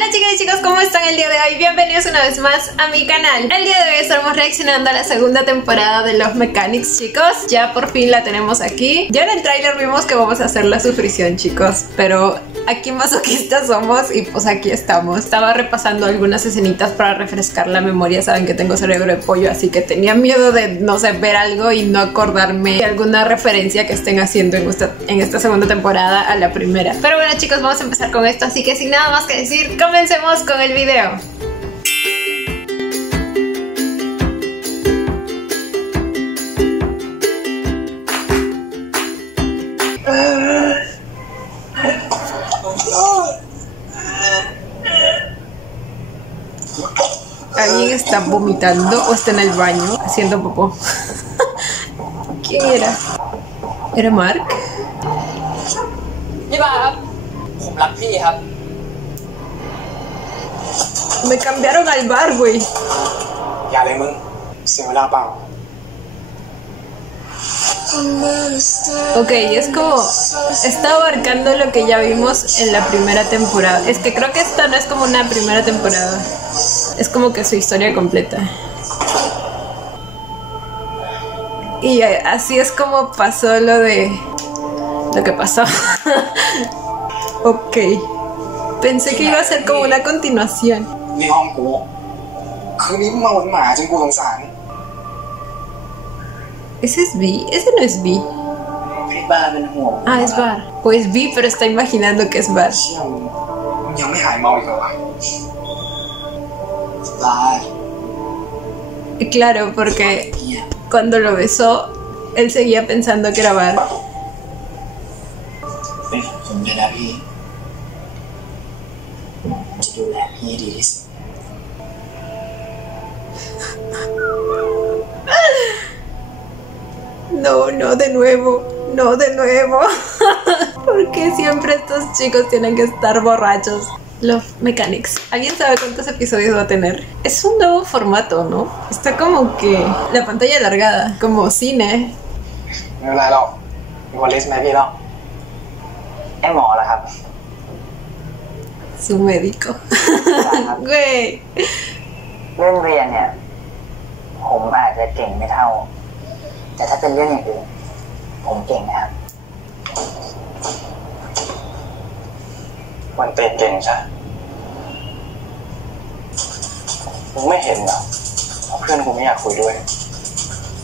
Hola chicas y chicos, ¿cómo están el día de hoy? Bienvenidos una vez más a mi canal. El día de hoy estaremos reaccionando a la segunda temporada de Love Mechanics, chicos. Ya por fin la tenemos aquí. Ya en el tráiler vimos que vamos a hacer la sufrición, chicos, pero aquí masoquistas somos y pues aquí estamos. Estaba repasando algunas escenitas para refrescar la memoria. Saben que tengo cerebro de pollo, así que tenía miedo de, no sé, ver algo y no acordarme de alguna referencia que estén haciendo en esta segunda temporada a la primera. Pero bueno chicos, vamos a empezar con esto, así que sin nada más que decir, comencemos con el video. ¿Alguien está vomitando o está en el baño haciendo popó? ¿Quién era? ¿Era Mark? Me cambiaron al bar, güey. Ok, es como... está abarcando lo que ya vimos en la primera temporada. Es que creo que esta no es como una primera temporada. Es como que su historia completa. Y así es como pasó lo que pasó. Ok. Pensé que iba a ser como una continuación. ¿Ese es Vi? Ese no es Vi. Ah, es Bar. Pues Vi, pero está imaginando que es Bar. Claro, porque cuando lo besó, él seguía pensando que era Bar. No, no de nuevo, no de nuevo. ¿Por qué siempre estos chicos tienen que estar borrachos? Love Mechanics. ¿Alguien sabe cuántos episodios va a tener? Es un nuevo formato, ¿no? Está como que la pantalla alargada, como cine. Su médico. Güey.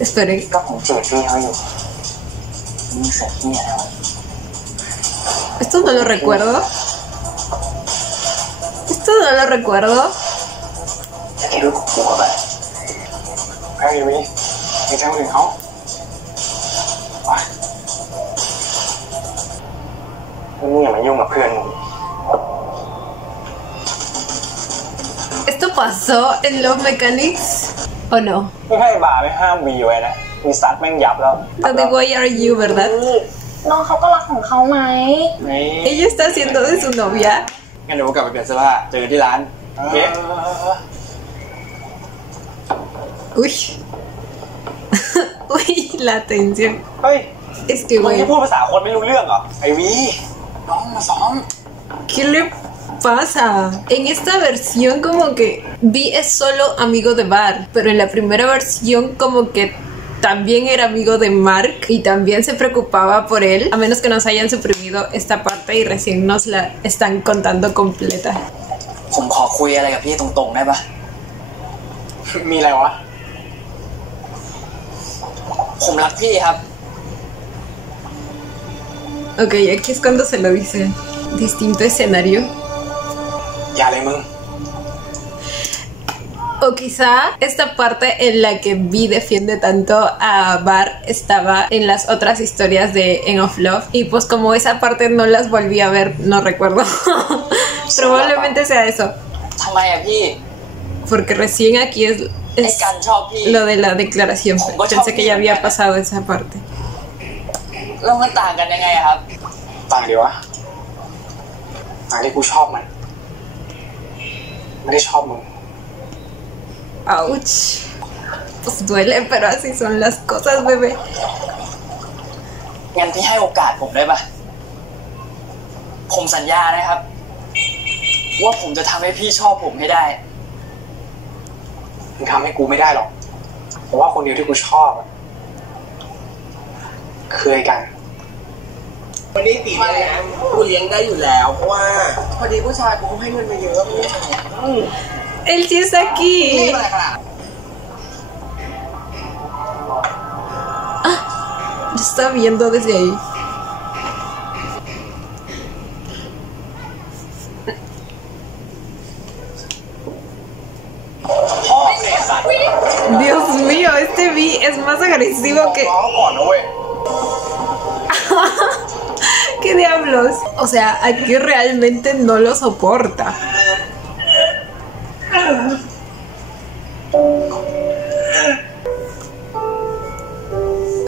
Esperen. Esto no lo recuerdo. Esto no lo recuerdo. ¿Esto pasó en Love Mechanics o no? Donde Why Are You, ¿verdad? Ella está haciendo de su novia. Uy. Uy, la tensión. Es que güey, ¿qué le pasa? En esta versión como que Vi es solo amigo de Bar, pero en la primera versión como que también era amigo de Mark y también se preocupaba por él, a menos que nos hayan suprimido esta parte y recién nos la están contando completa. Ok, aquí es cuando se lo dice. Distinto escenario. O quizá esta parte en la que Vi defiende tanto a Bar estaba en las otras historias de End of Love. Y pues como esa parte no las volví a ver, no recuerdo. Probablemente sea eso. Porque recién aquí es lo de la declaración. Pensé que ya había pasado esa parte. Ouch. Pues duele, pero así son las cosas, bebé. ว่าผมจะทำให้พี่ชอบผมให้ได้มึงทำให้กูไม่ได้หรอกเพราะว่าคนเดียวที่กูชอบคือไอ้กันวันนี้ตีได้นะกูเลี้ยงได้อยู่แล้วเพราะว่าพอดีผู้ชายกูให้เงินมาเยอะไม่ใช่El sí está aquí. Ah, está viendo desde ahí. Dios mío, este V es más agresivo que... ¿Qué diablos? O sea, aquí realmente no lo soporta.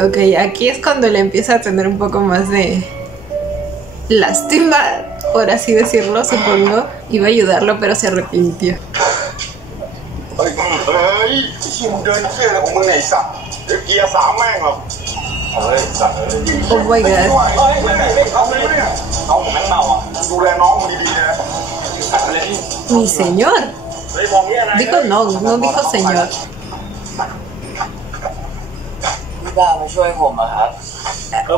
Ok, aquí es cuando le empieza a tener un poco más de lástima, por así decirlo, supongo. Iba a ayudarlo, pero se arrepintió. Oh my god. Mi señor. Dijo no, no dijo señor. พี่บ้ามาช่วยผมอะครับ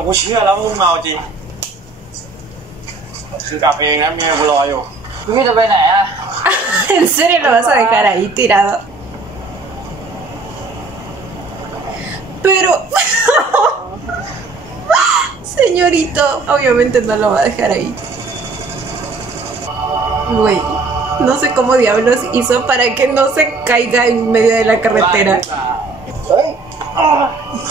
กูเชื่อแล้วมึงเมาจริงคือกลับเองนะเมียกูรออยู่พี่จะไปไหนอะ ¿En serio lo vas a dejar ahí tirado? Pero... Señorito, obviamente no lo va a dejar ahí. Güey, no sé cómo diablos hizo para que no se caiga en medio de la carretera.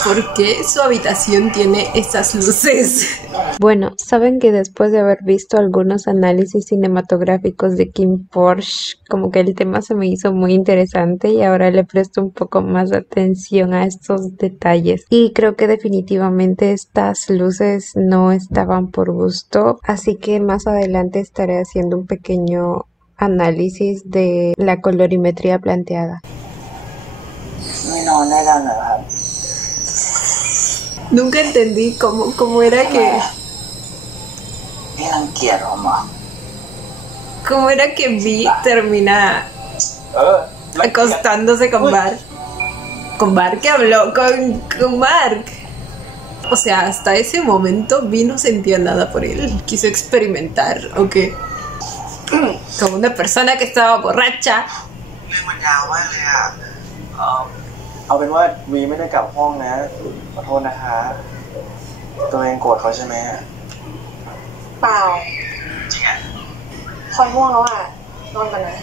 ¿Por qué su habitación tiene esas luces? Bueno, saben que después de haber visto algunos análisis cinematográficos de Kim Porsche, como que el tema se me hizo muy interesante y ahora le presto un poco más atención a estos detalles. Y creo que definitivamente estas luces no estaban por gusto, así que más adelante estaré haciendo un pequeño análisis de la colorimetría planteada. Nunca entendí cómo era que... ¿Cómo era que Vi termina acostándose con Mark? Con Mark, que habló con Mark. O sea, hasta ese momento Vi no sentía nada por él. Quiso experimentar, ¿o qué? Como una persona que estaba borracha. เอาเป็นว่าวีไม่ได้กลับห้องนะขอโทษนะคะตัวเองโกรธเขาใช่ไหมเปล่าจริงอ่ะคอยง่วงแล้วอ่ะนอนกันนะ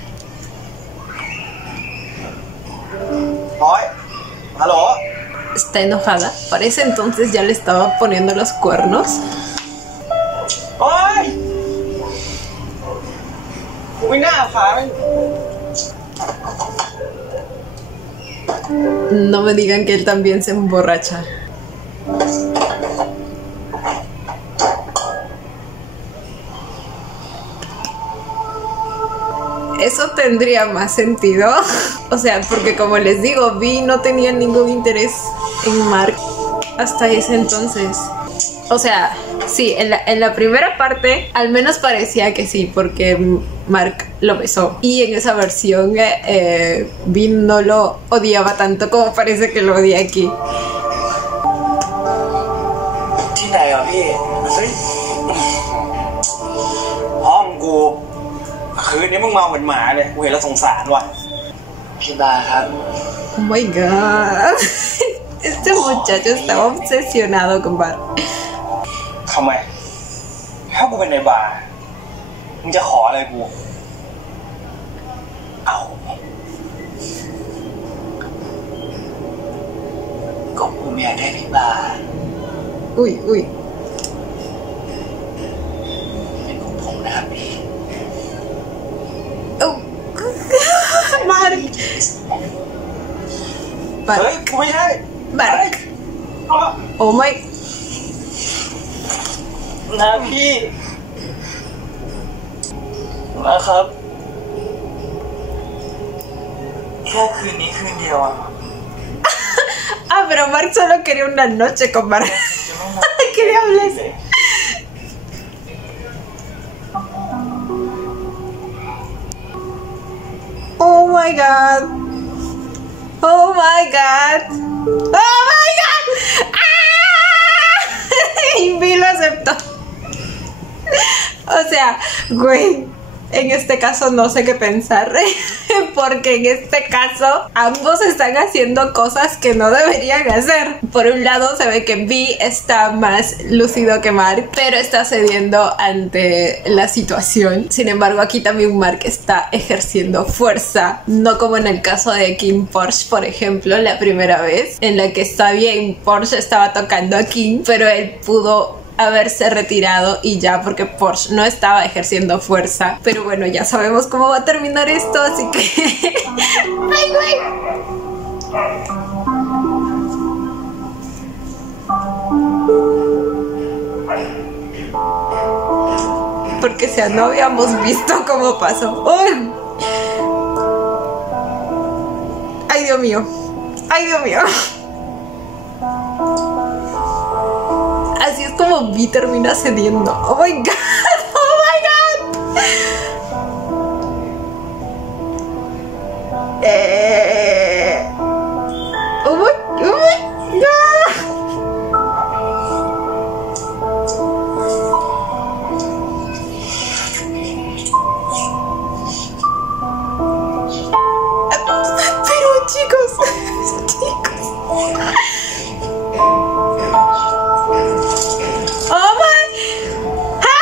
พอยฮัลโหล Está enojada. Para ese entonces ya le estaba poniendo los cuernos. โอ๊ยกูไม่น่าฟ้าไม่ No me digan que él también se emborracha. Eso tendría más sentido. O sea, porque como les digo, Vi no tenía ningún interés en Mark hasta ese entonces. O sea, sí, en la primera parte al menos parecía que sí, porque Mark lo besó. Y en esa versión Vi no lo odiaba tanto como parece que lo odia aquí. ที่ไหนอ่ะพี่เฮ้ยห้องกูคืนนี้มึงเมาเหมือนหมาเลยกูเห็นแล้วสงสารว่ะพี่บาครับ Oh my god. Este muchacho estaba obsesionado con Mark. ทำไมถ้ากูเป็นในบาร์มึงจะขออะไรกูเอาก็ผมอยากได้พี่บาร์ Uy, uy. เป็นของผมนะครับพี่ Oh. Mark. เฮ้ยกูไม่ใช่ Mark. Oh my. นะพี่นะครับแค่คืนนี้คืนเดียวอ่ะ Ah, pero Mark solo quería una noche con Mark. ¿Qué diablos? my god. Oh my god. Oh my god. ¡Ah! Y Vi lo aceptó. O sea, güey, en este caso no sé qué pensar, porque en este caso ambos están haciendo cosas que no deberían hacer. Por un lado se ve que Vi está más lúcido que Mark, pero está cediendo ante la situación. Sin embargo, aquí también Mark está ejerciendo fuerza, no como en el caso de Kim Porsche, por ejemplo, la primera vez en la que está bien, Porsche estaba tocando a Kim, pero él pudo haberse retirado y ya, porque Porsche no estaba ejerciendo fuerza. Pero bueno, ya sabemos cómo va a terminar esto, así que ¡ay, güey! Porque si no habíamos visto cómo pasó. ¡Uy! ¡Ay, Dios mío! ¡Ay, Dios mío! Así es como Vi termina cediendo. ¡Oh my god! ¡Oh my god! ¡Oh my god! Pero chicos, chicos. ¡Oh my! ¡Ah!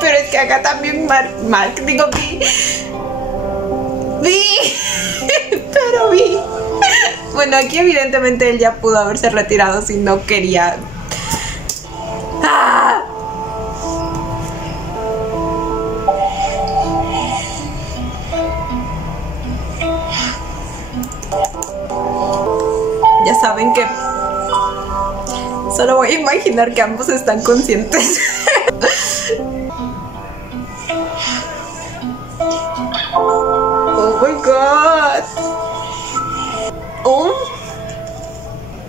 Pero es que acá también Mark, digo Vi. Pero Vi. Bueno, aquí evidentemente él ya pudo haberse retirado si no quería. ¡Ah! Ya saben que solo voy a imaginar que ambos están conscientes. Oh my god. Oh.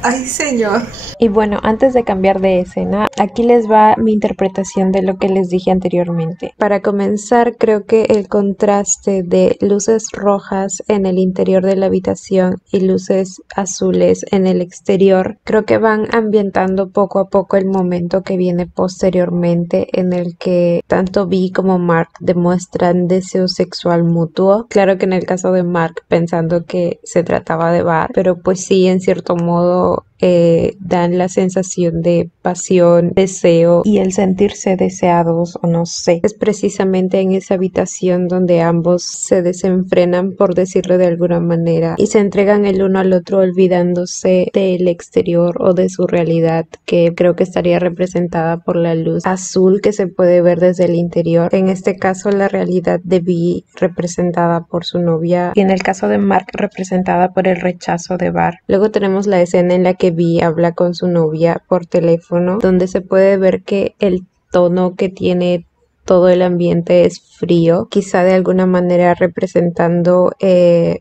Ay, señor. Y bueno, antes de cambiar de escena, aquí les va mi interpretación de lo que les dije anteriormente. Para comenzar, creo que el contraste de luces rojas en el interior de la habitación y luces azules en el exterior, creo que van ambientando poco a poco el momento que viene posteriormente, en el que tanto Vi como Mark demuestran deseo sexual mutuo. Claro que en el caso de Mark pensando que se trataba de Bar, pero pues sí, en cierto modo dan la sensación de pasión, deseo y el sentirse deseados, o no sé. Es precisamente en esa habitación donde ambos se desenfrenan, por decirlo de alguna manera, y se entregan el uno al otro olvidándose del exterior o de su realidad, que creo que estaría representada por la luz azul que se puede ver desde el interior. En este caso, la realidad de Vi representada por su novia y en el caso de Mark representada por el rechazo de Bar. Luego tenemos la escena en la que Vi habla con su novia por teléfono, donde se puede ver que el tono que tiene todo el ambiente es frío, quizá de alguna manera representando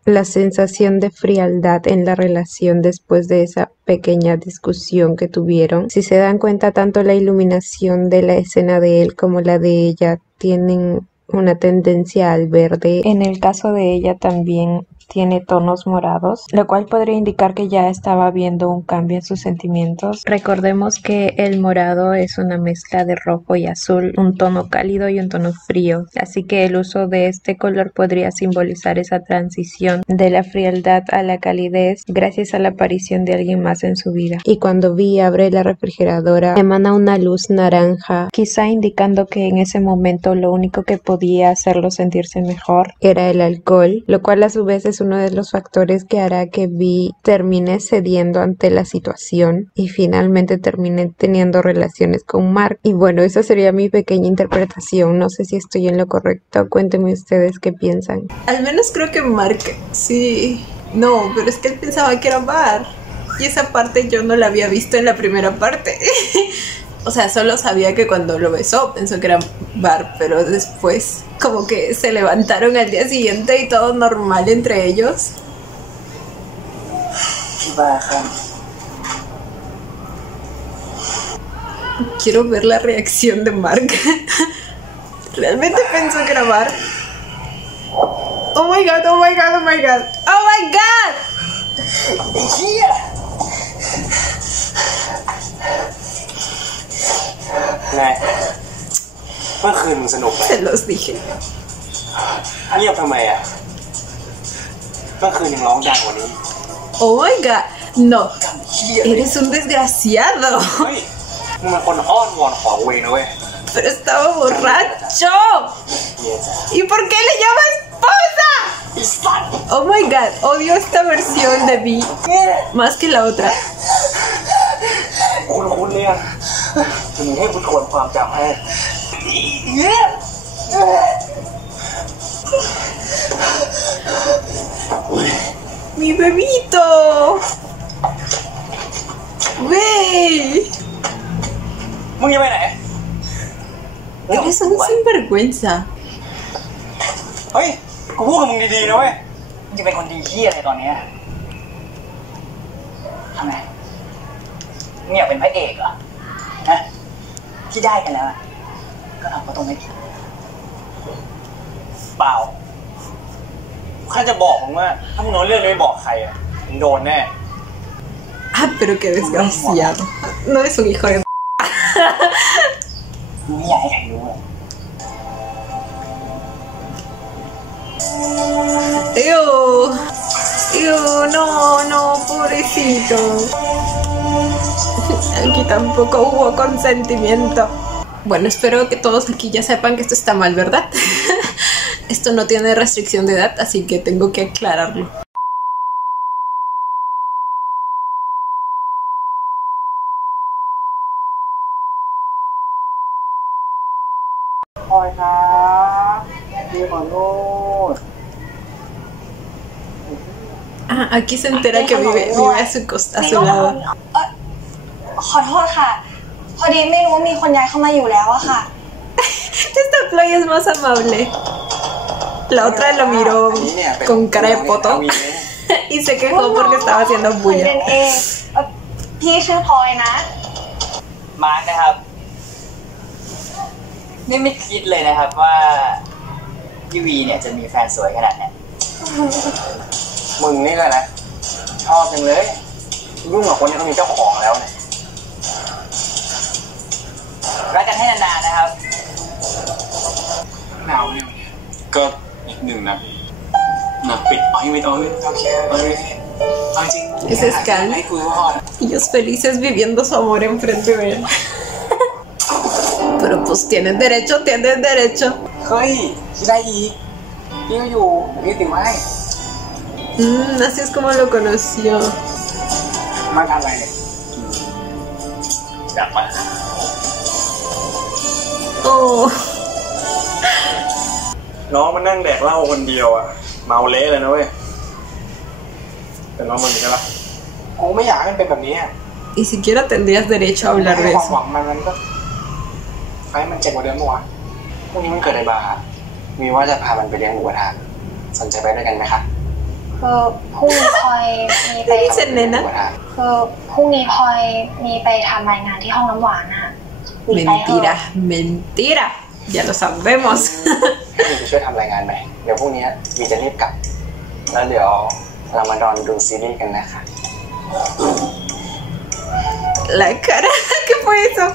la sensación de frialdad en la relación después de esa pequeña discusión que tuvieron. Si se dan cuenta, tanto la iluminación de la escena de él como la de ella tienen una tendencia al verde. En el caso de ella también tiene tonos morados, lo cual podría indicar que ya estaba viendo un cambio en sus sentimientos. Recordemos que el morado es una mezcla de rojo y azul, un tono cálido y un tono frío, así que el uso de este color podría simbolizar esa transición de la frialdad a la calidez gracias a la aparición de alguien más en su vida. Y cuando Vi abre la refrigeradora, emana una luz naranja, quizá indicando que en ese momento lo único que podía hacerlo sentirse mejor era el alcohol, lo cual a su vez es uno de los factores que hará que Vi termine cediendo ante la situación y finalmente termine teniendo relaciones con Mark. Y bueno, esa sería mi pequeña interpretación. No sé si estoy en lo correcto. Cuéntenme ustedes qué piensan. Al menos creo que Mark sí. No, pero es que él pensaba que era Bar. Y esa parte yo no la había visto en la primera parte. O sea, solo sabía que cuando lo besó pensó que era Bar, pero después como que se levantaron al día siguiente y todo normal entre ellos. พี่บาครับ Quiero ver la reacción de Mark. ¿Realmente pensó grabar? Oh my god, oh my god, oh my god. Oh my god. ไอ้เหี้ยไงเมื่อคืนมึงสนุกไหม Se los dije. เงียบทำไมอ่ะเมื่อคืนยังร้องดังกว่านี้ Oh my god. No. Eres un desgraciado. เฮ้ยมึงเป็นคนอ้อนวอนขอเวงนะเว้ย Pero estaba borracho. เมียจ๋า ¿Y por qué le llama esposa? Oh my god, odio esta versión de Vi más que la otra. คุณเนี่ยจะมีให้บุญทวนความจำให้ Mi bebito. Güey. มึงจะไปไหน Eres un sinvergüenza. เฮ้ยกูพูดกับมึงดีๆนะเว้ย มึงจะเป็นคนดีเหี้ยอะไรตอนเนี้ยทำไมมึงอยากเป็นพระเอกเหรอฮะที่ได้กันแล้วอะก็ทำก็ต้องไม่ผิด เปล่าแค่จะบอกมึงว่าถ้ามึงเอาเรื่องนี้ไปบอกใครอ่ะมึงโดนแน่ Ah, pero qué desgraciado. No es un hijo de... มึงไม่อยากให้ใครรู้อะ Ew. Ew, no, no, pobrecito. Aquí tampoco hubo consentimiento. Bueno, espero que todos aquí ya sepan que esto está mal, ¿verdad? Esto no tiene restricción de edad, así que tengo que aclararlo. Ah, aquí se entera que vive a su lado. ขอโทษค่ะ พอดีไม่รู้ว่ามีคนย้ายเข้ามาอยู่แล้วอะค่ะ Esta playa es más amable. La otra lo miró con cara de poto y se quejó porque estaba haciendo เป็น bulla. เองพี่ชื่อพลอยนะ มาร์คนะครับนี่ไม่คิดเลยนะครับว่าพี่วีเนี่ยจะมีแฟนสวยขนาดเนี้ย มึงนี่ก็นะชอบจังเลยยุ่งกับคนที่เขามีเจ้าของแล้วเนี่ย รักกันให้นานๆนะครับ หนาวเนี่ยก็อีกหนึ่งนะปิดเอาให้ไม่ต้องโอเคเอาจริง Ese es Can. ให้คุยว่า Ellos felices viviendo su amor enfrente de él. Pero pues tienen derecho, tienen derecho. เฮ้ยที่ได้อีกพี่ก็อยู่พี่ติดไม้ Así es como lo conoció. มาทำอะไรเนี่ยอยากมา Oh. น้องมันนั่งแดกเหล้าคนเดียวอ่ะเมาเละเลยนะเว้ยแต่น้องมึงใช่ปะกูไม่อยากให้มันเป็นแบบนี้ Ni siquiera tendrías derecho a hablar de ความห eso. วังมันก็ให้มันเจ็บกว่าเดิมเมื่อวานพรุ่งนี้มันเกิดในบาร์มีว่าจะพามันไปเลี้ยงหมูกระทะสนใจไปด้วยกันไหมคะ คือพรุ่งนี้พลอยมีไป เสร็จเลยนะ คือพรุ่งนี้พลอยมีไปทำรายงานที่ห้องน้ำหวานอะวีไปเถอะ Mentira, mentira. Ya lo sabemos. ให้วีไปช่วยทำรายงานไหมเดี๋ยวพรุ่งนี้วีจะรีบกลับแล้วเดี๋ยวเรามานอนดูซีรีส์กันนะคะ La cara, ¿qué fue eso?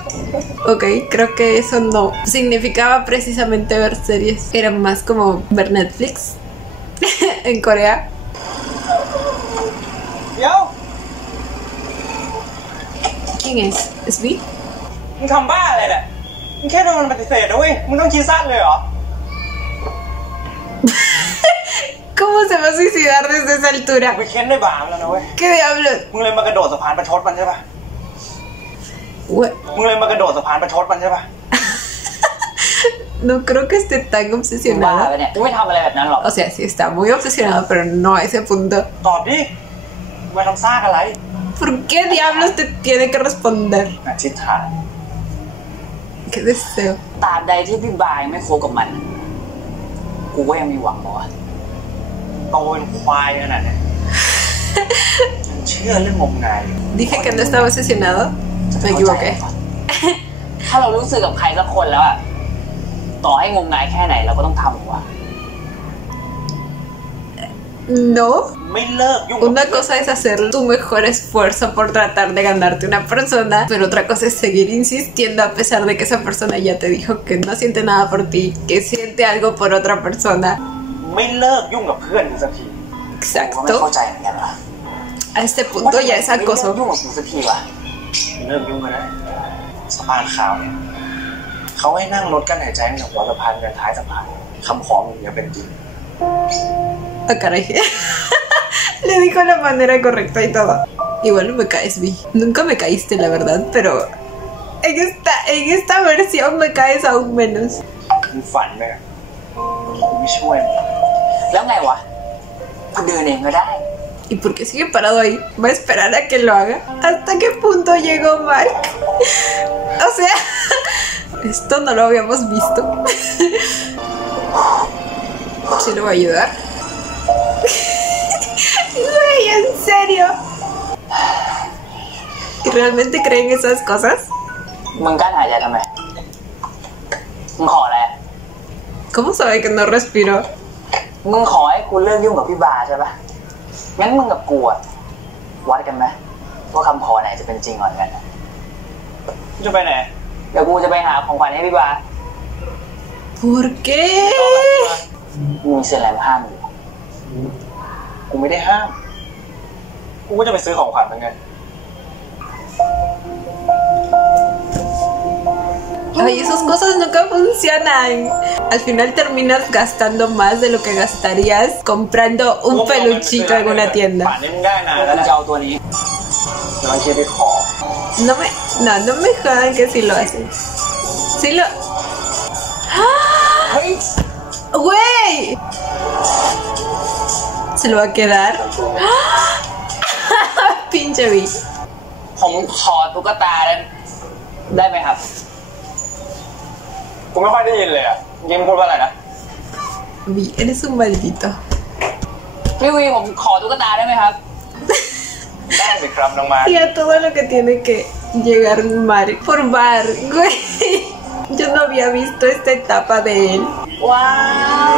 Ok, creo que eso no significaba precisamente ver series. Era más como ver Netflix en Corea. เดี๋ยว ¿Quién es? ¿Es Vi? มึงทำบ้าอะไรเนี่ยมึงแค่โดนมันปฏิเสธนะเว้ยมึงต้องคิดสั้นเลยเหรอ ¿Cómo se va a suicidar desde esa ไป altura? เค้นด้วยบาร์มแล้วนะเว้ย ¿Qué diablos? มึงเลยมากระโดดสะพานประชดมันใช่ปะ What? มึงเลยมากระโดดสะพานประชดมันใช่ปะ No creo que esté tan บ้า obsesionado. ไปเนี่ยกูไม่ทำอะไรแบบนั้นหรอก O sea, sí está muy obsesionado, pero no a ese punto. ตอบดิมาทำซ่ากอะไร ¿Por qué diablos te tiene que responder? อธิษฐาน ¿Qué deseo? ตราบใดที่พี่บายไม่คบกับมันกูก็ยังมีหวังบอกว่า โตเป็นควายขนาดเนี้ยยังเชื่อเรื่องงมงาย Dije que no estaba obsesionado. Me equivoqué. ถ้าเรารู้สึกกับใครสักคนแล้วอะต่อให้งมงายแค่ไหนเราก็ต้องทำวะ No. ไม่เลิกยุ่ง Una cosa es hacer tu mejor esfuerzo por tratar de ganarte una persona, pero otra cosa es seguir insistiendo a pesar de que esa persona ya te dijo que no siente nada por ti, que siente algo por otra persona. ไม่เลิกยุ่งกับเพื่อนกูสักที กูก็ไม่ Exacto. เข้าใจเหมือนกันวะ A este punto ya es ไม่เลิก acoso. ยุ่งกับกูสักทีวะ เลิกยุ่งก็ได้สะพานขาวเนี่ยเขาให้นั่งรถกันหายใจตั้งแต่หัวสะพานจนท้ายสะพานคำขอมึงอย่าเป็นจริง Ah, caray. Le dijo la manera correcta y todo. Igual no me caes, Vi. Nunca me caíste, la verdad, pero en esta versión me caes aún menos. มึงฝันไหมกูไม่ช่วย แล้วไงวะกูเดินเองก็ได้ ¿Y por qué sigue parado ahí? ¿Va a esperar a que lo haga? ¿Hasta qué punto llegó Mark? O sea, esto no lo habíamos visto. ¿Sí lo va a ayudar? Güey, ¿en serio? ¿Y realmente creen esas cosas? มึงกั้นหายใจทำไมมึงขออะไร ¿Cómo sabe que no respiro? มึงขอให้กูเลิกยุ่งกับพี่บาใช่ปะงั้นมึงกับกูอะวัดกันไหมว่าคำขอไหนจะเป็นจริงก่อนกัน จะไปไหน เดี๋ยวกูจะไปหาของขวัญให้พี่บา ¿Por qué? มึงมีเซ็นอะไรมาห้ามอยู่ กูไม่ได้ห้าม กูก็จะไปซื้อของขวัญเหมือนกัน Ay, esas cosas nunca funcionan. Al final terminas gastando más de lo que gastarías comprando un peluchito en una ป่าน tienda. นี้มึงได้นาน กู แล้วนะ จะเอาตัวนี้ กำลังคิดไปขอ No me jodan que sí lo hacen. Sí lo... เฮ้ย ¡Güey! ¿Se lo va a quedar? Pinche Vi. ผมขอตุ๊กตานั้นได้ไหมครับ กูไม่ค่อยได้ยินเลยอ่ะยิ้มพูดว่าอะไรนะ Vi, eres un maldito. พี่วีผมขอตุ๊กตาได้ไหมครับ ได้สิครับน้องมาร์ค Y a todo lo que tiene que llegar Mark por Bar, güey. Yo no había visto esta etapa de él. ว้าว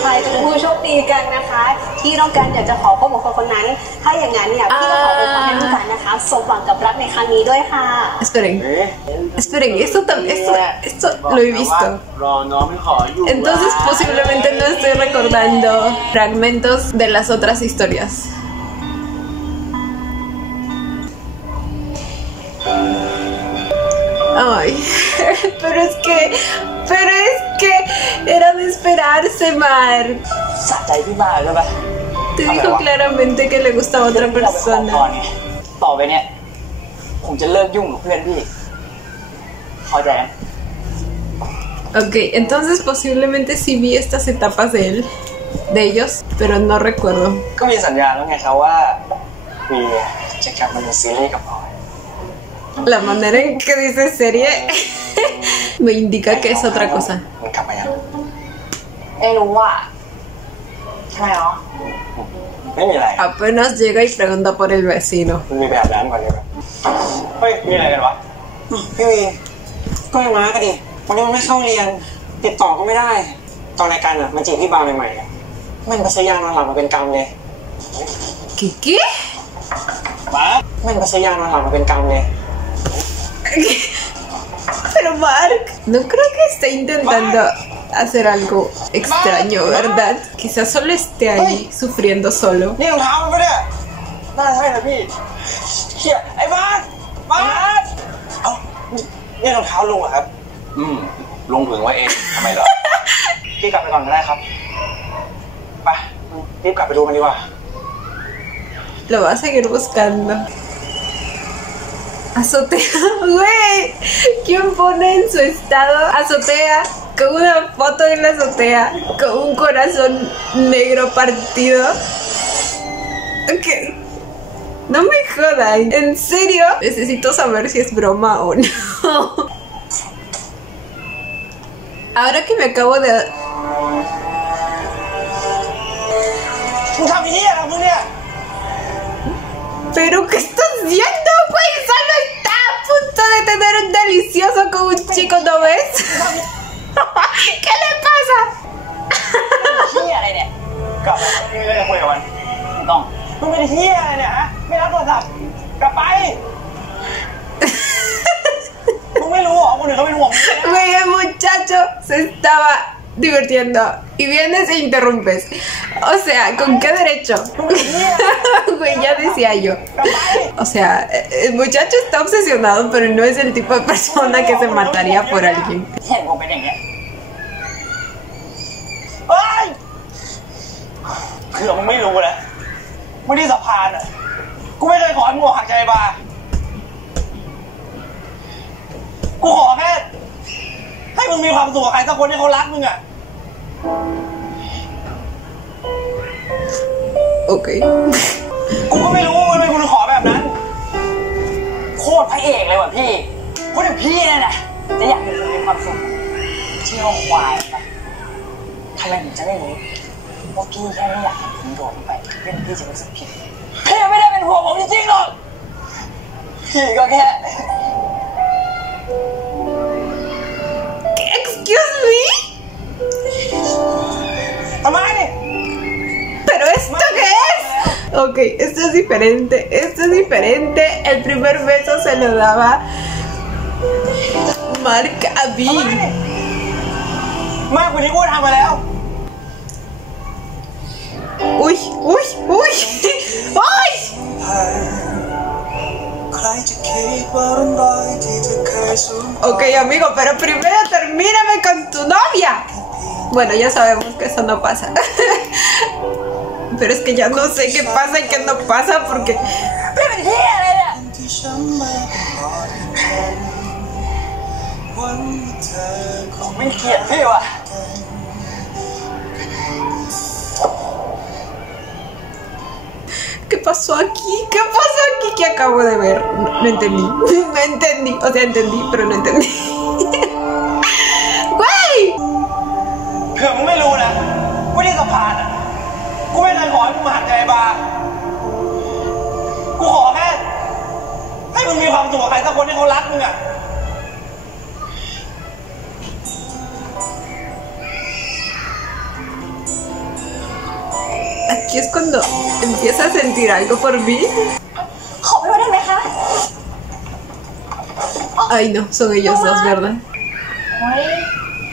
ใครจะเป็นผู้โชคดีกันนะคะ ที่ต้องการอยากจะขอพบกับคนนั้น ถ้าอย่างนั้นเนี่ยพี่ก็ขออวยพรให้ทุกท่านนะคะสมหวังกับรักในครั้งนี้ด้วยค่ะ Esperen, เอ๊ะ esperen, esto lo he visto. รอน้องไม่ขออยู่ Entonces posiblemente no estoy recordando fragmentos de las otras historias. Ay, pero es que era de esperarse, Mar. สะใจพี่บาใช่ปะ Te dijo claramente que le gustaba a otra เราไปขอพร persona. ไงต่อไปเนี่ยผมจะเลิกยุ่งกับเพื่อนพี่เข้าใจไหม Ok, entonces posiblemente sí vi estas etapas de ellos, pero no recuerdo. ก็มีสัญญาแล้วไงครับว่ามีจะกลับมาดูซีรีส์กับพลอย La manera en que dice serie me indica que es otra cosa. มันกลับมายัง ไม่รู้อ่ะทำไมอ๋อ ไม่มีอะไร Apenas llega y pregunta por el vecino. มันมีแบบน้ำก่อนเลยครับเฮ้ยมีอะไรกันวะ พี่วีก็ยังมากันดิวันนี้มันไม่เข้าเรียน ติดต่อก็ไม่ได้ ตอนรายการอ่ะมันจีบพี่บาวใหม่ๆอ่ะมันปัสยานอนหลับมาเป็นกรรมเลย ¿Qué? มันปัสยานอนหลับมาเป็นกรรมเลย Pero Mark, no creo que esté intentando hacer algo extraño, ¿verdad? Quizás solo esté ahí sufriendo solo. นี่รองเท้ามันปะเนี่ยน่าใช่นะพี่เชี่ยไอ้บาสเอ้านี่รองเท้าลุงเหรอครับ ลุงถึงว่าเองทำไมเหรอ พี่กลับไปก่อนก็ได้ครับไปรีบกลับไปดูมันดีกว่า Lo va a seguir buscando. Azotea, güey. ¿Quién pone en su estado azotea con una foto en la azotea con un corazón negro partido? Ok. No me jodan. ¿En serio? Necesito saber si es broma o no. Ahora que me acabo de... มึงทำอย่างนี้อะไรมึงเนี่ย ¿Pero qué estás haciendo, güey? Solo está a punto de tener un delicioso con un เขาเป็นห่วง Güey, el muchacho se estaba divirtiendo y vienes e interrumpes. O sea, ¿con qué derecho? Güey, ya decía yo. O sea, el muchacho está obsesionado, pero no es el tipo de persona que se mataría por alguien. เห็นผมเป็นอย่างเงี้ยเฮ้ยคือมึงไม่รู้นะไม่ได้สะพานอ่ะกูไม่เคยขอให้มึงหักใจบากูขอแค่ให้มึงมีความสุขกับใครสักคนที่เขารักมึงอ่ะ Ok. กูก็ไม่รู้ว่าทำไมกูถึงขอแบบนั้น โคตรพระเอกเลยว่ะพี่พูดถึงพี่เนี่ยนะจะอยากให้มึงมีความสุขที่ห้องควายปะทำไมถึงจะไม่รู้ว่าพี่แค่ไม่อยากให้ผมโดดลงไปเพื่อนพี่จะรู้สึกผิดพี่ไม่ได้เป็นห่วงผมจริงๆหรอกพี่ก็แค่ Excuse me. ทำไม ¿Pero esto qué es? Ok, esto es diferente. Esto es diferente. El primer beso se lo daba Mark a ทำไม Bee. มากกว่านี้กูทำมาแล้ว Uy, uy, uy. ¡Uy! ใครจะคิดว่ารันรอยที่เธอเคยสูญ Ok, amigo, pero primero termíname con tu novia. Bueno, ya sabemos que eso no pasa. Pero es que ya no sé qué pasa y qué no pasa porque... พี่เป็นเหี้ยอะไรเนี่ย ที่ฉันมาตลอดฉันหวังว่าเธอคง ไม่เกลียดพี่ว่ะ ¿Qué pasó aquí? ¿Qué pasó aquí que acabo de ver? No entendí. No entendí. O sea, entendí, pero no entendí. ¡Güey! เผื่อมึงไม่รู้นะว่าที่สะพานอ่ะกูไม่เคยขอให้มึงมาหักใจบากูขอแค่ให้มึงมีความสุขกับใครสักคนที่เขารักมึงอ่ะ Aquí es cuando empieza a sentir algo por mí. ขอไปด้วยได้ไหมคะ Ay, no, son ellos dos, ¿verdad? เฮ้ย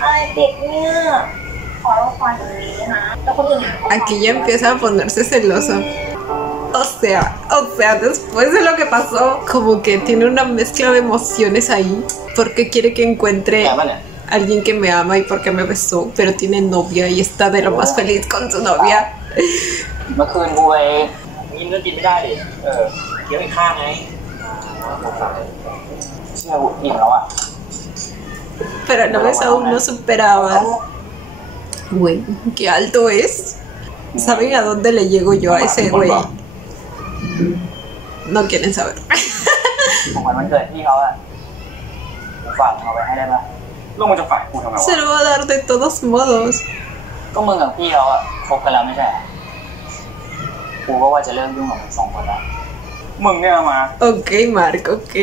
อะไรติดเนี่ยขอรบกวนตรงนี้นะแล้วคนอื่น Aquí ya empieza a ponerse celoso. O sea, después de lo que pasó, como que tiene una mezcla de emociones ahí. Porque quiere que encuentre alguien que me ama y porque me besó, pero tiene novia y está de lo más feliz con su novia. เมื่อคืนกูไปกินก็กินไม่ได้ดิเคี้ยวอีกข้างไงเชื่อกูอิ่มแล้วอ่ะ Pero no ves aún no superaba. Güey, qué alto es. ¿Saben a dónde le llego yo a ese güey? No quieren saber. ของวันเกิดพี่เขาอ่ะกูฝากมึงเอาไปให้ได้ปะลูกมึงจะฝากกูทำไมวะ Se lo va a dar de todos modos. ก็มึงกับพี่เขาอ่ะคบกันแล้วไม่ใช่กูก็ว่าจะเลิกยุ่งกับมึงสองคนแล้วมึงเนี่ยมา Ok, Mark, ok.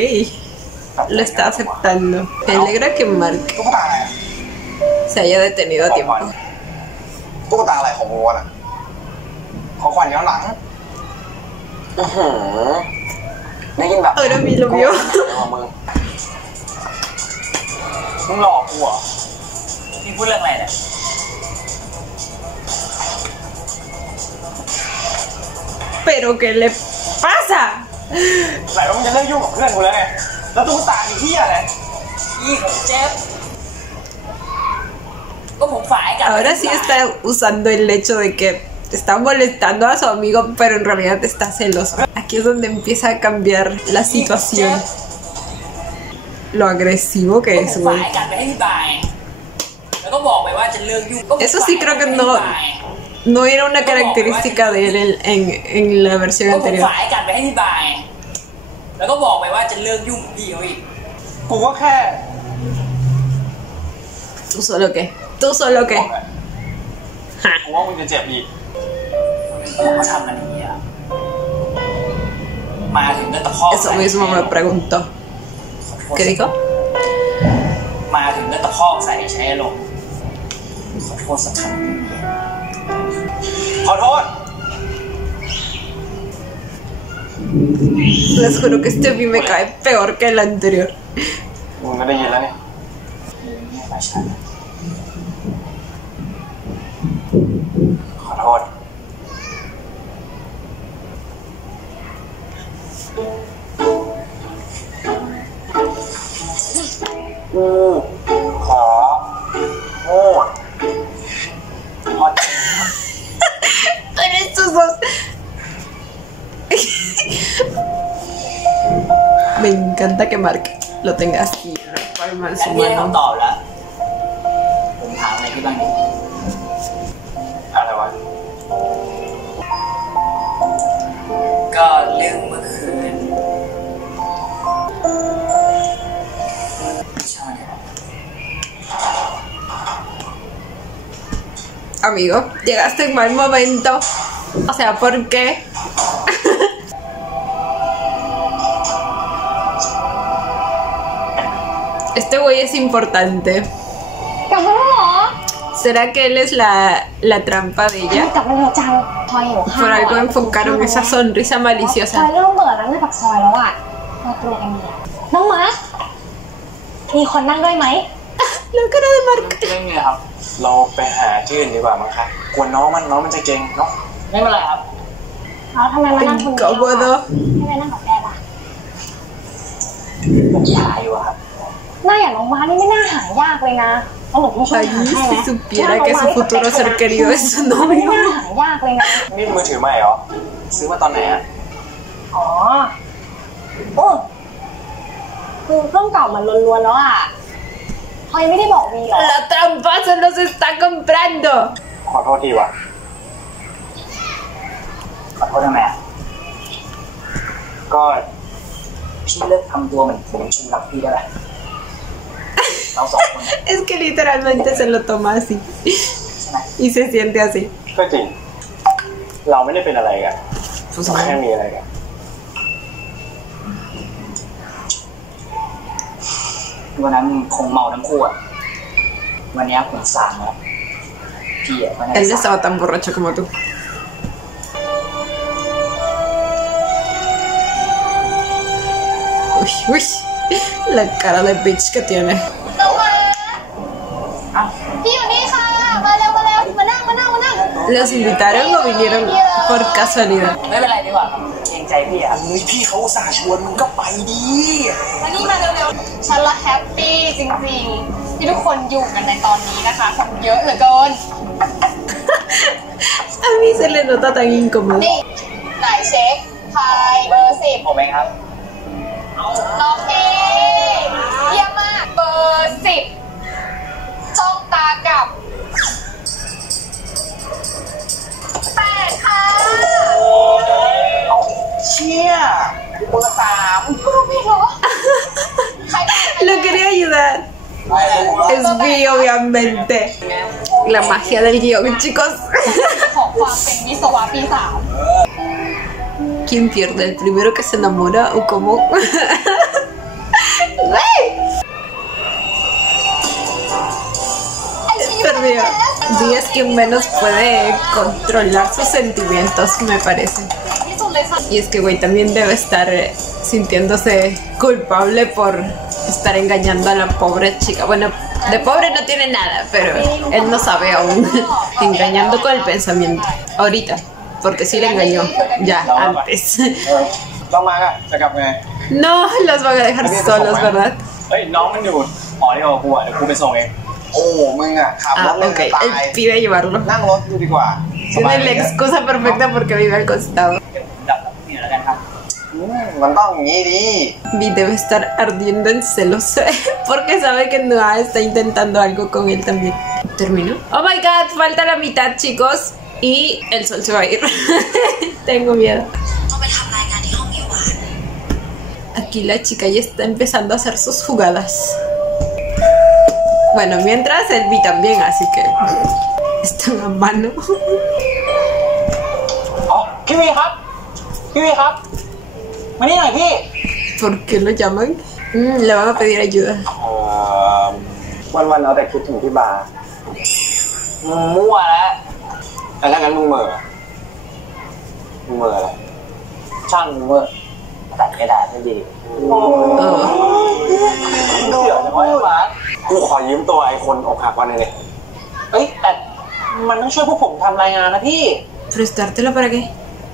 Lo está aceptando. Me alegra que Mark ตุ๊กตาอะไร se haya detenido a tiempo. ตุ๊กตาอะไรของโมน่ะของขวัญย้อนหลัง ได้ยินแบบ Ahora vi lo vio. มึงหลอกกูเหรอพี่พูดเรื่องอะไรเนี่ย Pero ¿qué le pasa? ไหนว่ามึงจะเลิกยุ่งกับเพื่อนกูแล้วไงแล้วตุ๊กตาอีกที่อะไรอีของเจ๊บก็ผมฝ่ายกัน Ahora sí está usando el hecho de que está molestando a su amigo, pero en realidad está celoso. Aquí es donde empieza a cambiar la situación. Lo agresivo que es, güey. Eso sí creo que no era una característica de él en la versión anterior. แล้วก็บอกไปว่าจะเลิกยุ่งพี่เขาอีกกูก็แค่ ¿Tú solo qué? ¿Tú solo qué? กูว่ามึงจะเจ็บอีกมาทำกันอย่างนี้อ่ะมาถึงก็ตะคอก Eso mismo me preguntó. ¿Qué dijo? มาถึงก็ตะคอกใส่ใช้อารมณ์ขอโทษสักครั้งขอโทษ Les juro que este vi me cae peor que el anterior. มึงไม่ได้ยินแล้วนี่ ไม่ใช่ขอโทษกูขอโทษCon estos dos. Me encanta que Mark lo tenga así, palma en su พี่ให้ mano. คำตอบแล้ว ผมถามอะไรพี่บ้างดิ อะไรวะ ก็เรื่องเมื่อคืนใช่ Amigo, llegaste en mal momento. O sea, ¿por qué? Este güey es importante. กลับมาแล้วเหรอ ¿Será que él es la trampa de กลั ella? บมาเร็วจังพลอยหิวข้าว Por algo enfocaron esa sonrisa พลอย maliciosa. เริ่มเบื่อแล้วในปากซอยแล้วอ่ะมาตรงกันเนี่ยน้องมาร์คมีคนนั่งด้วยไหม La cara de Mark. เรื่องนี้ครับ เราไปหาที่อื่นดีกว่ามั้งคะกวนน้องมันจะเก่งเนาะ ไม่เป็นไรครับ แล้วทำไมมานั่งคนเดียว Incómodo. ทำไมนั่งกับแฟนล่ะ ผมหาอยู่อะครับ หน้าอย่างน้องมาร์คนี่ไม่น่าหายากเลยนะเอาหนูพี่ช่วยหา Ay, ให้ไหม si supiera que su futuro ser querido es su ไม่น่า novio. หายากเลยนะ นี่มือถือใหม่เหรอ ซื้อมาตอนไหนอะ อ๋อโอ้คือเครื่องเก่ามันล้วนๆแล้วอ่ะพลอยไม่ได้บอกวีหรอ La trampa se los está comprando. ขอโทษทีว่ะ ขอโทษทำไมอะ ก็ พี่เลิกทำตัวเหมือนผมชิงรักพี่ได้ไหมเราสองคนเนี่ย Es que literalmente se lo toma así. ใช่ไหม Y se siente así. ก็จริง เราไม่ได้เป็นอะไรกัน Pues เราแค่มีอะไรกัน วันนั้นคงเมาทั้งคู่อะวันนี้ผมสั่งแล้วพี่อะวันนั้น él no estaba tan borracho como tú. Uy, uy. La cara de bitch que tiene. น้องมาพี่อยู่นี่ค่ะ มาเร็วมานั่ง ¿Los invitaron o vinieron por casualidad? ไม่เป็นไรดีกว่าครับเกรงใจพี่อะ เฮ้ยพี่เขาอุตส่าห์ชวนมึงก็ไปดี มานี่มาเร็วๆฉันละแฮปปี้จริงๆที่ทุกคนอยู่กันในตอนนี้นะคะคนเยอะเหลือเกิน A mí se le nota tan incómodo. นี่ไหนเช็คไทยเบอร์10 ผมเองครับ น้องพี่เยี่ยมมากเบอร์10จ้องตากับ8ค่ะ เชี่ยเบอร์3 กูรู้ผิดเหรอใคร Lo quería ayudar. Es vi, obviamente. La magia del guión, chicos. ของความเป็นวิศวะปี ¿Quién pierde? ¿El primero que se enamora o cómo? ¡Güey! Perdió. Sí, es quien menos puede controlar sus sentimientos, me parece. 3ที่สุดเลยค่ะ Y es que, güey, también debe estar sintiéndose culpable por estar engañando a la pobre chica. Bueno, de pobre no tiene nada, pero él no sabe aún. Engañando con el pensamiento. Ahorita, porque sí le engañó. Ya, antes. ต้องมาอะจะกลับไง No los van a dejar solos, ¿verdad? เฮ้ยน้องมันอยู่หอที่กับกูอ่ะเดี๋ยวกูไปส่งเอง โอ้มึงอ่ะขับรถ Ah, เลย ok. ตาย Él pide llevarlo. นั่งรถดูดีกว่า Tiene la excusa perfecta porque vive al costado. เดี๋ยวผมดับแล้วนี่แล้วกันครับ มันต้องอย่างนี้ดิ Vi debe estar ardiendo en celos porque sabe que Noah está intentando algo con él también. ¿Terminó? Oh my god, falta la mitad, chicos. Y el sol se va a ir. Tengo miedo. Aquí la chica ya está empezando a hacer sus jugadas. Bueno, mientras él vi también, así que están a mano. อ๋อพี่วีครับ พี่วีครับ มานี่หน่อยพี่ ¿Por qué lo llaman? Le van a pedir ayuda. วันๆเอาแต่คิดถึงที่บาร์ มั่วแล้ว แต่ถ้างั้นมึงเหม่อมึงเหม่ออะไร ช่างมึงเวอร์ตัดกระดาษไม่ดี Oh. เดี๋ยวจะว่าหมา กูขอยืมตัวไอ้คนอกหักวันนี้เลยเอ้ยแต่มันต้องช่วยพวกผมทำรายงานนะพี่ prestártelo para qué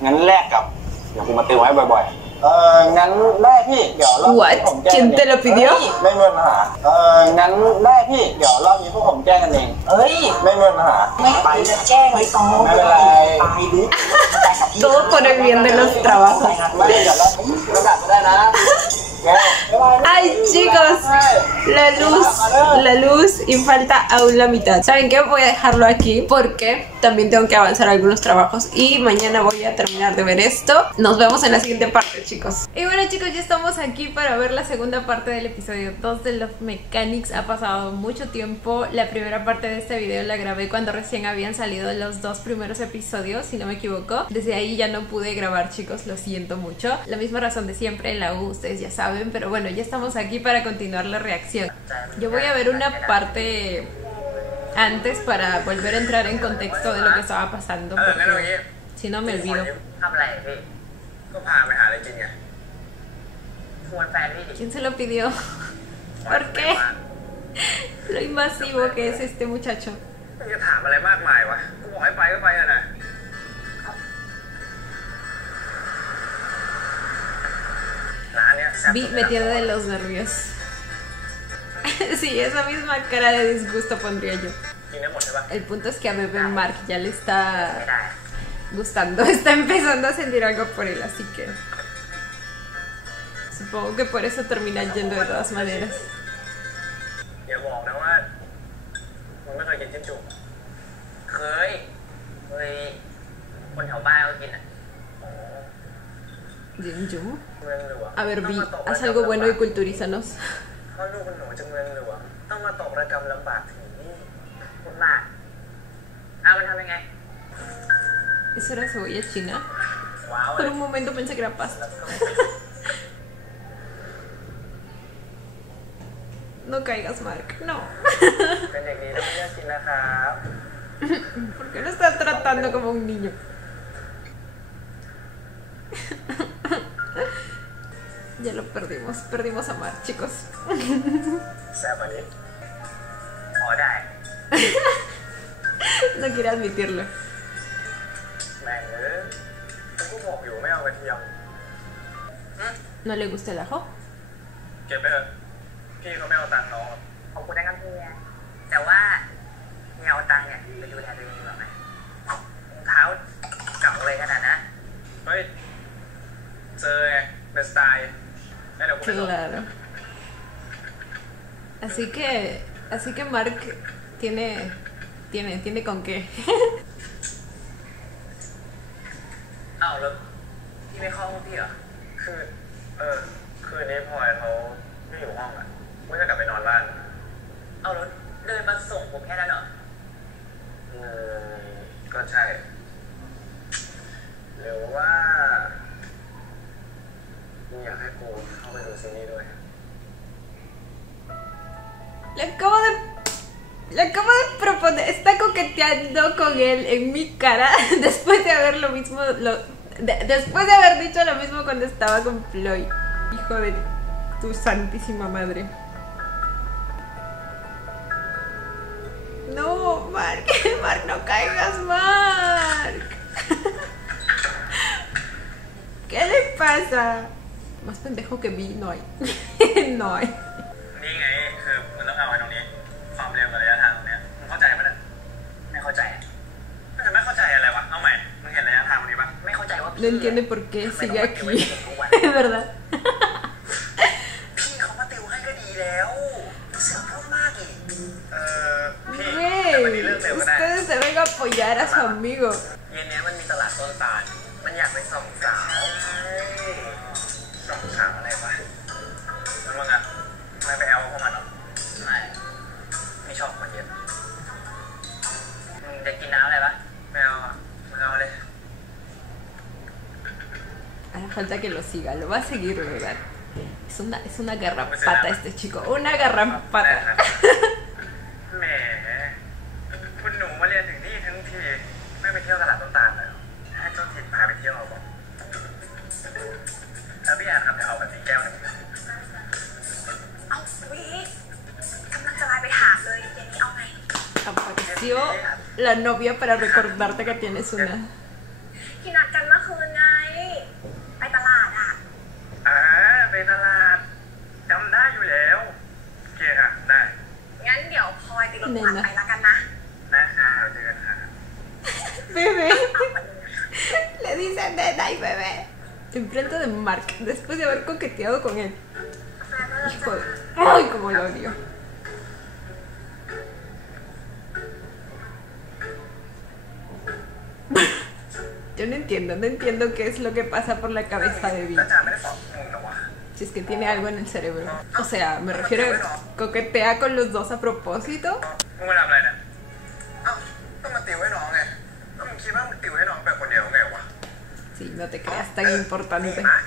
งั้นแลกกับเดี๋ยวกูมาติวให้บ่อยๆงั้นได้พี่เดี๋ยวรอบนี้ผมแก้ quién te lo pidió ไม่มีปัญหางั้นได้พี่เดี๋ยวรอบนี้พวกผมแก้กันเองไม่มีปัญหาไม่ไปแก้ไม่ต้องไม่เป็นไรไปดิ todo por el bien de los trabajos ไม่เดี๋ยวเราประกาศได้นะ Ay, chicos, la luz y falta aún la mitad. ¿Saben qué? Voy a dejarlo aquí porque también tengo que avanzar algunos trabajos y mañana voy a terminar de ver esto. Nos vemos en la siguiente parte, chicos. Y bueno, chicos, ya estamos aquí para ver la segunda parte del episodio 2 de Love Mechanics. Ha pasado mucho tiempo. La primera parte de este video la grabé cuando recién habían salido los 2 primeros episodios, si no me equivoco. Desde ahí ya no pude grabar, chicos, lo siento mucho. La misma razón de siempre, la U, ustedes ya saben. Pero bueno, ya estamos aquí para continuar la reacción. Yo voy a ver una parte antes para volver a entrar en contexto de lo que estaba pasando, porque si no me olvido. ¿Quién se lo pidió? ¿Por qué? Lo invasivo que es este muchacho. Vi metida de los nervios. Sí, esa misma cara de disgusto pondría yo. El punto es que a bebé Mark ya le está gustando, está empezando a sentir algo por él, así que supongo que por eso termina yendo de todas maneras. Jinju. A ver, Vi, haz algo bueno y culturízanos. ¿Eso era cebolla china? Por un momento pensé que era pasta. No caigas, Mark, no. ¿Por qué lo está tratando como un niño? Ya lo perdimos a Mark, chicos. No quiere admitirlo. ¿No le gusta el ajo? Claro. Así que Mark tiene con qué. Le acabo de proponer, está coqueteando con él en mi cara después de haber después de haber dicho lo mismo cuando estaba con Floyd. Hijo de tu santísima madre. No, Mark, Mark, no caigas, Mark. ¿Qué le pasa? Más pendejo que Vi no hay. No hay. No entiende por qué sigue aquí. Es verdad. Güey, ustedes deben apoyar a su amigo. Ahora falta que lo siga, lo va a seguir, ¿verdad? Es una garrapata este chico, una garrapata. apareció la novia para recordarte que tienes una. ที่นัดกันเมื่อคืนไง ไปตลาดอ่ะ ไปตลาดจำได้อยู่แล้วโอเคค่ะได้ งั้นเดี๋ยวพลอยติดรถผ่านไปแล้วกันนะ นะคะเจอกันค่ะ Bebé. Le dice nena y bebé. Enfrente de Mark, después de haber coqueteado con él. Hijo de... ¡Ay, cómo lo odio! Yo no entiendo qué es lo que pasa por la cabeza de Vi. แล้วจ่าไม่ได้สอบมึงเหรอวะ Si es que tiene algo en el cerebro. O sea, me refiero a coquetea con los dos a propósito. มึงมาทำอะไรเนี่ยเอ้าต้องมาติวให้น้องไงแล้วมึงคิดว่ามึงติวให้น้องไปคนเดียวไงวะ Sí, no te creas tan นี่ importante. นะ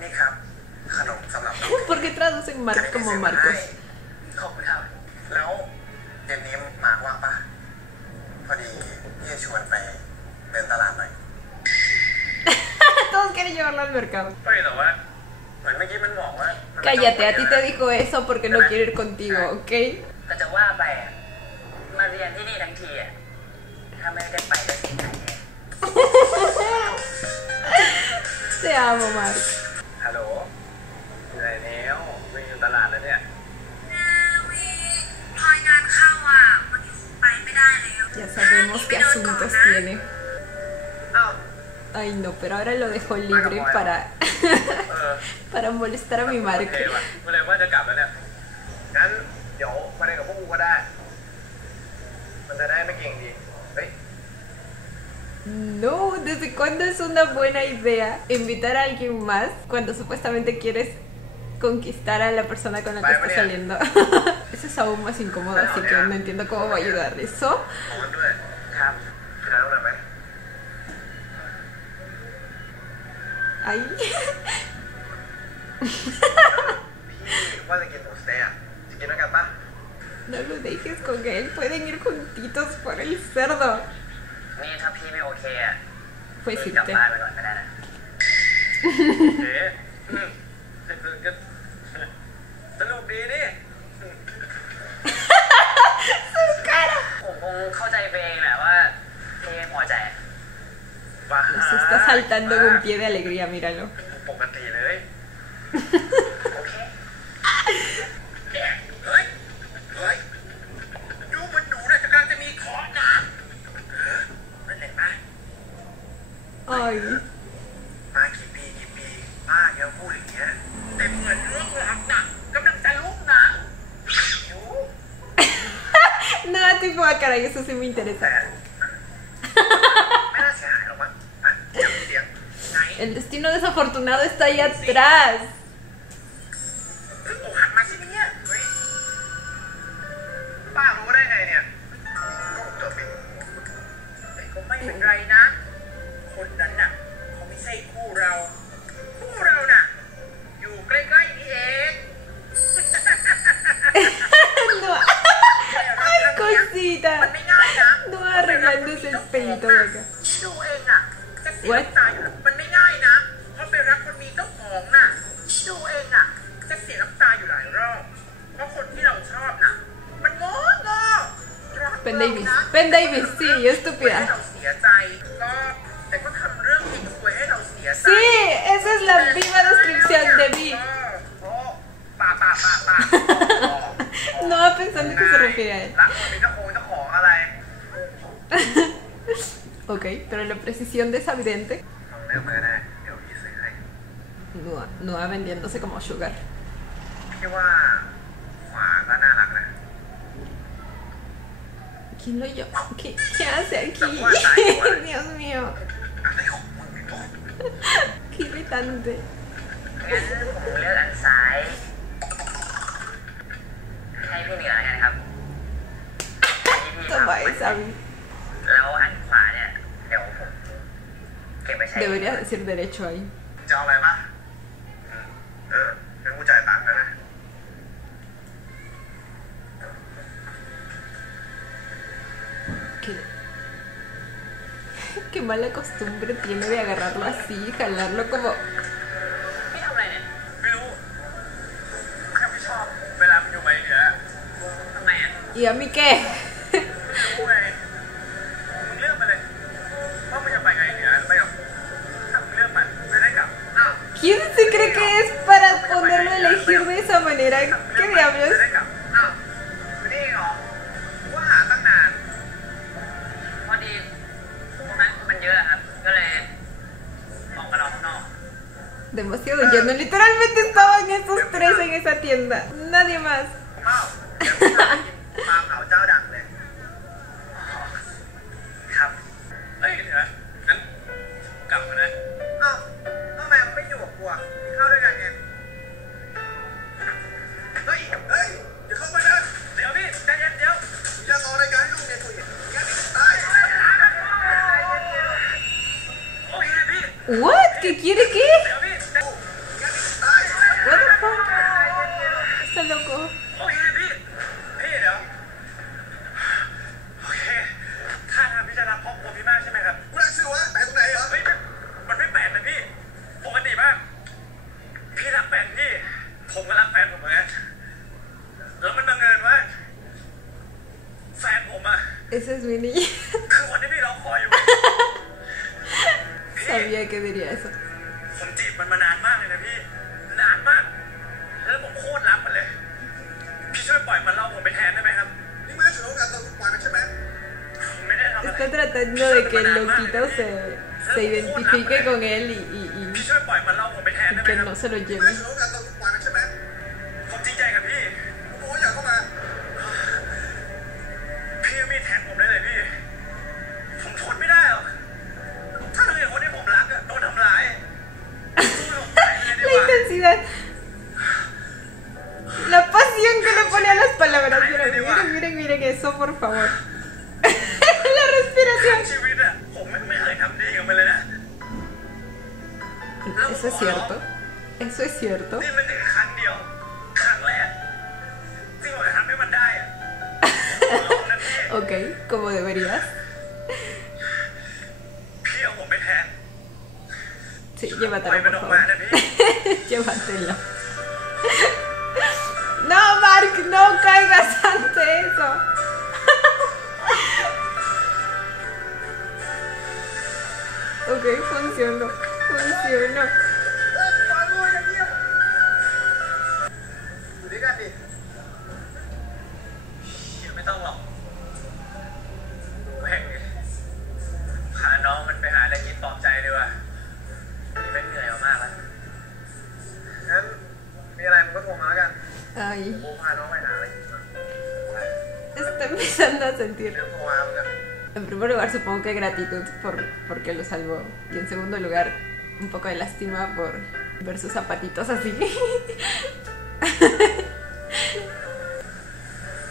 นี่ครับขนมสำหรับน้อง ¿Por qué traducen Mark como Marcos? ขอบคุณครับแล้วเย็นนี้มาร์คว่างปะพอดีพี่จะชวนไปเดินตลาดหน่อย Todos quieren llevarlo al mercado. เฮ้ยแต่ว่าเหมือนเมื่อกี้มันบอกว่า Cállate, a ti te dijo eso porque no quiere ir contigo, ¿ok? ก็จะว่าไปอะมาเรียนที่นี่ทั้งทีอะถ้าไม่ได้ไปก็เสียใจแน่ Te amo, Mark. ฮัลโหลอยู่ไหนแล้ววิ่งอยู่ตลาดแล้วเนี่ย พลอยงานเข้าอ่ะ วันนี้ไปไม่ได้แล้ว Ya sabemos qué asuntos tiene. อ้าว Ay, no, pero ahora lo dejo libre para, เออ para molestar a mi โอ Mark. เคว่ะเมื่อไหร่ว่าจะกลับแล้วเนี่ยงั้นเดี๋ยวมาเล่นกับพวกกูก็ได้ มันจะได้ไม่เก่งดีเฮ้ย No, ¿desde cuándo es una buena idea invitar a alguien más cuando supuestamente quieres conquistar a la persona con la que estás saliendo? Eso es aún más incómodo, así que no entiendo cómo va a ayudar eso. นอนด้วยครับกินอะไรบ้างไหม Ay. พี่ว่าจะกินหมูสเต๊ะอะจะกินด้วยกันปะ No lo dejes con él, pueden ir juntitos por el cerdo. นี่ถ้าพี่ไม่โอเคอะ Pues พี่กลับ irte. บ้านไปก่อนก็ได้นะ เอ๊ะก็สนุกดีนี่ ผมคงเข้าใจไปเองแหละว่าพี่ไม่พอใจ บ้า Se está saltando con pie de alegría, míralo. ปกติเลย โอเค เฮ้ย เฮ้ย ดูมันหนูน่ะจะกำลังจะมีของนะนั่นแหละนะ Ay. มากี่ปีป้าแกพูดอย่างเงี้ยแต่เหมือนเรื่องรักน่ะกำลังจะลุกนะหิว No, tipo, ah, caray, eso sí me interesa. ไม่น่าเสียหายหรอกมั้งอ่ะจำเสียงไง El destino desafortunado está ahí atrás. เพิ่งอกหักมาใช่ไหมเนี่ยเฮ้ยป้ารู้ได้ไงเนี่ยก็จบไปแต่ก็ไม่เป็นไรนะ คนนั้นน่ะเขาไม่ใช่คู่เรา คู่เราน่ะ อยู่ใกล้ๆนี่เอง No. Ay, cosita. มันไม่ง่ายนะ No arreglándose el pelito de acá. ดูเองอ่ะจะเสียน้ำตาอยู่มันไม่ง่ายนะ เพราะไปรักคนมีเจ้าของน่ะ ดูเองอ่ะจะเสียน้ำตาอยู่หลายรอบ เพราะคนที่เราชอบน่ะ มันโง่รัก Ben เรา Davis. นะ Ben Davis, sí, yo ให้ estúpida. เราเสียใจก็แต่ก็ทำเรื่องผิดสวยให้เราเสียใจ Sí, esa es la viva descripción de Vi. โอ้ป่า No va pensando que se refiere a él. รักคนมีเจ้าของอะไร Ok, pero la precisión de esa vidente. ลองเลือกมาก็ได้เดี๋ยวพี่ซื้อให้ Noah vendiéndose como sugar. พี่ว่าขวาก็น่ารักนะ ¿Quién lo yo? ¿Qué hace aquí? Dios mío. อะไรของมึงเนี่ย Qué irritante. งั้นผมเลือกอันซ้าย ให้พี่เหนือแล้วกันครับให้พี่ Toma esa. แล้วอันขวาเนี่ย เดี๋ยวผมเก็บไว้ใช้ Debería decir derecho ahí. จะเอาอะไรปะงั้นกูจ่ายตังค์แล้วนะ Qué mala costumbre tiene de agarrarlo así y jalarlo como... พี่ทำอะไรเนี่ย ไม่รู้แค่ไม่ชอบเวลามันอยู่ไปเหนือ ทำไมอ่ะ ¿Y a mí qué? ไม่รู้ไง elegir de esa manera. ¿Qué diablos? จะได้กลับอ้าวคือนี่เองเหรอว่าหาตั้งนานพอดีตรงนั้นมันเยอะอะครับก็เลยออกมารอข้างนอก Demasiado lleno. Literalmente estaban esos tres en esa tienda. Nadie más. ข้าวเดี๋ยวพี่พาไปกินปลาเผาเจ้าดังเลยครับเฮ้ยเดี๋ยวนะงั้นกลับมานะอ้าวทำไมไม่อยู่กับกูอ่ะกินข้าวด้วยกันไงเฮ้ยอย่าเข้ามานะเดี๋ยวพี่ใจเย็นเดี๋ยวอย่ารอรายการให้ลูกเนี่ยกูเห็นงั้นนี่ตายโอเคพี่ What? ¿Qué quiere qué? เดี๋ยวพี่งั้นนี่ตาย What the fuck? Está loco. โอเคพี่เดี๋ยวโอเคท่าทางพี่จะรักครอบครัวพี่มากใช่ไหมครับกูรักสิวะแต่ตรงไหนเหรอเฮ้ยมันไม่แปลกนะพี่ปกติมากพี่รักแฟนพี่ผมก็รักแฟนผมเหมือนกันแล้วมันบังเอิญว่าแฟนผมอะ Esa es mi niña. คือคนที่พี่รอคอยอยู่ Sabía que diría eso. ผมจีบมันมานานมากเลยนะพี่นานมากแล้วผมโคตรรักมันเลยพี่ช่วยปล่อยมันเล่าผมไปแทนได้ไหมครับนี่ไม่ได้ถือโอกาสตอนปล่อยมันใช่ไหมผมไม่ได้ทำอะไร Está tratando de que el loquito se identifique con él y พี่ช่วยปล่อยมันเล่าผมไปแทนได้ไหม que ครับ no se lo ไม่ได้ lleve. ถือโอกาสตอนปล่อยมันใช่ไหมผมจริงใจกับพี่ผมบอกว่าอยากเข้ามาพี่มีแทนผมได้เลยพี่ผมทนไม่ได้หรอกถ้าเราเห็นคนที่ผมรักอะโดนทำร้าย La intensidad. La pasión que le pone a las palabras. Miren eso, por favor. La respiración. ชีวิตอะผมไม่เคยทำดีกับมันเลยนะ Eso es cierto. Eso es cierto. นี่มันแค่ครั้งเดียวครั้งแรกที่ผมจะทำให้มันได้อะ Ok, como deberías. พี่เอาผมไปแทน Sí, ปล่อย llévatelo, มัน por ออกมา favor. นะพี่ Llévatelo. No, Mark, no caigas ante eso. Ok, funcionó. Funcionó. อยู่ด้วยกันดิเดี๋ยวไม่ต้องหรอกแม่งพาน้องมันไปหาอะไรกินปลอบใจดีกว่าวันนี้แม่งเหนื่อยมากแล้วงั้นมีอะไรมึงก็โทรมาแล้วกัน Ay, กูพาน้องไปหาอะไรกินมา está empezando a sentir. เดี๋ยวโทรมามึงอะ En primer lugar, supongo que gratitud porque lo salvó. Y en segundo lugar, un poco de lástima por ver sus zapatitos así.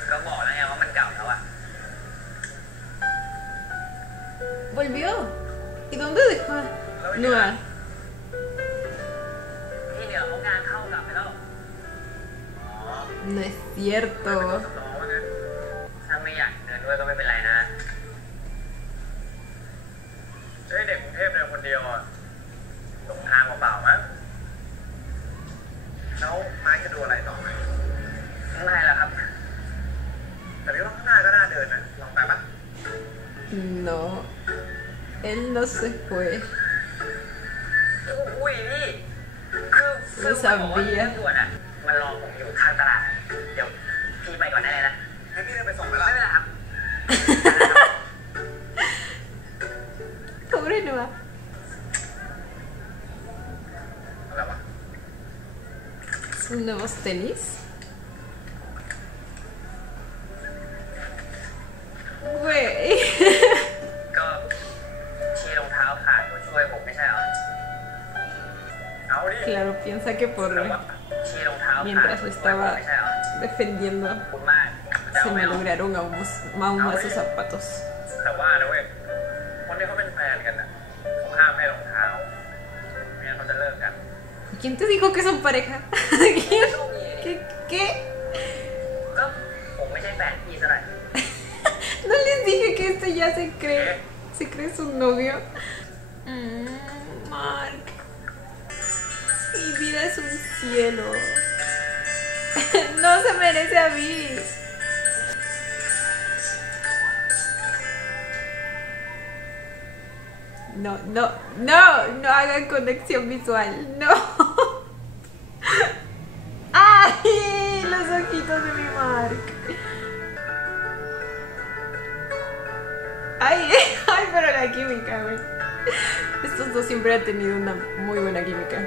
ก็บอกแล้วไงว่ามันเก่าแล้วอะ Volvió. ¿Y dónde dejó a Noah? พี่เหนียวเขางานเข้ากลับไปแล้ว No es cierto. สำรองว่างั้นถ้าไม่อยากเดินด้วยก็ไม่เป็นไรนะจะให้เด็กกรุงเทพเดินคนเดียวอะหลงทางเปล่าๆมั้งแล้วไม้จะดูอะไรต่อไหมข้างในเหรอครับแต่พี่ว่าข้างหน้าก็น่าเดินนะลองไปปะ No. Él no se fue. อุ้ยนี่คือ ไม่sabía ด่วนอะมันรอผมอยู่ข้างตลาดเดี๋ยวพี่ไปก่อนได้เลยนะให้พี่เดินไปส่งไปละไม่เป็นไรครับ Pobre Noah. อะไรวะ Sus nuevos tenis. Güey. ก็ที่รองเท้าขาดก็ช่วยผมไม่ใช่เหรอเอาดิ Claro, piensa que por แต่ว่าที่รองเท้าขาด mientras ก็ lo ช่วยผม estaba ไม่ใช่เหรอ defendiendo, ขอบคุณมากจะ se เอาไม่เอา malograron aún más sus zapatos. แต่ว่านะเว้ยคนที่เขาเป็นแฟนกันน่ะเขาห้ามให้รองเท้าไม่งั้นเขาจะเลิกกัน ¿Quién te dijo que son pareja? ¿Quién? ¿Qué? ก็ผมไม่ใช่แฟนพี่ซะหน่อย No les dije que este ya se cree su novio. Mark. Mi vida es un cielo. No se merece a mí. No hagan conexión visual. No. ¡Ah! Mark. Ay, pero la química, güey. Estos dos siempre han tenido una muy buena química.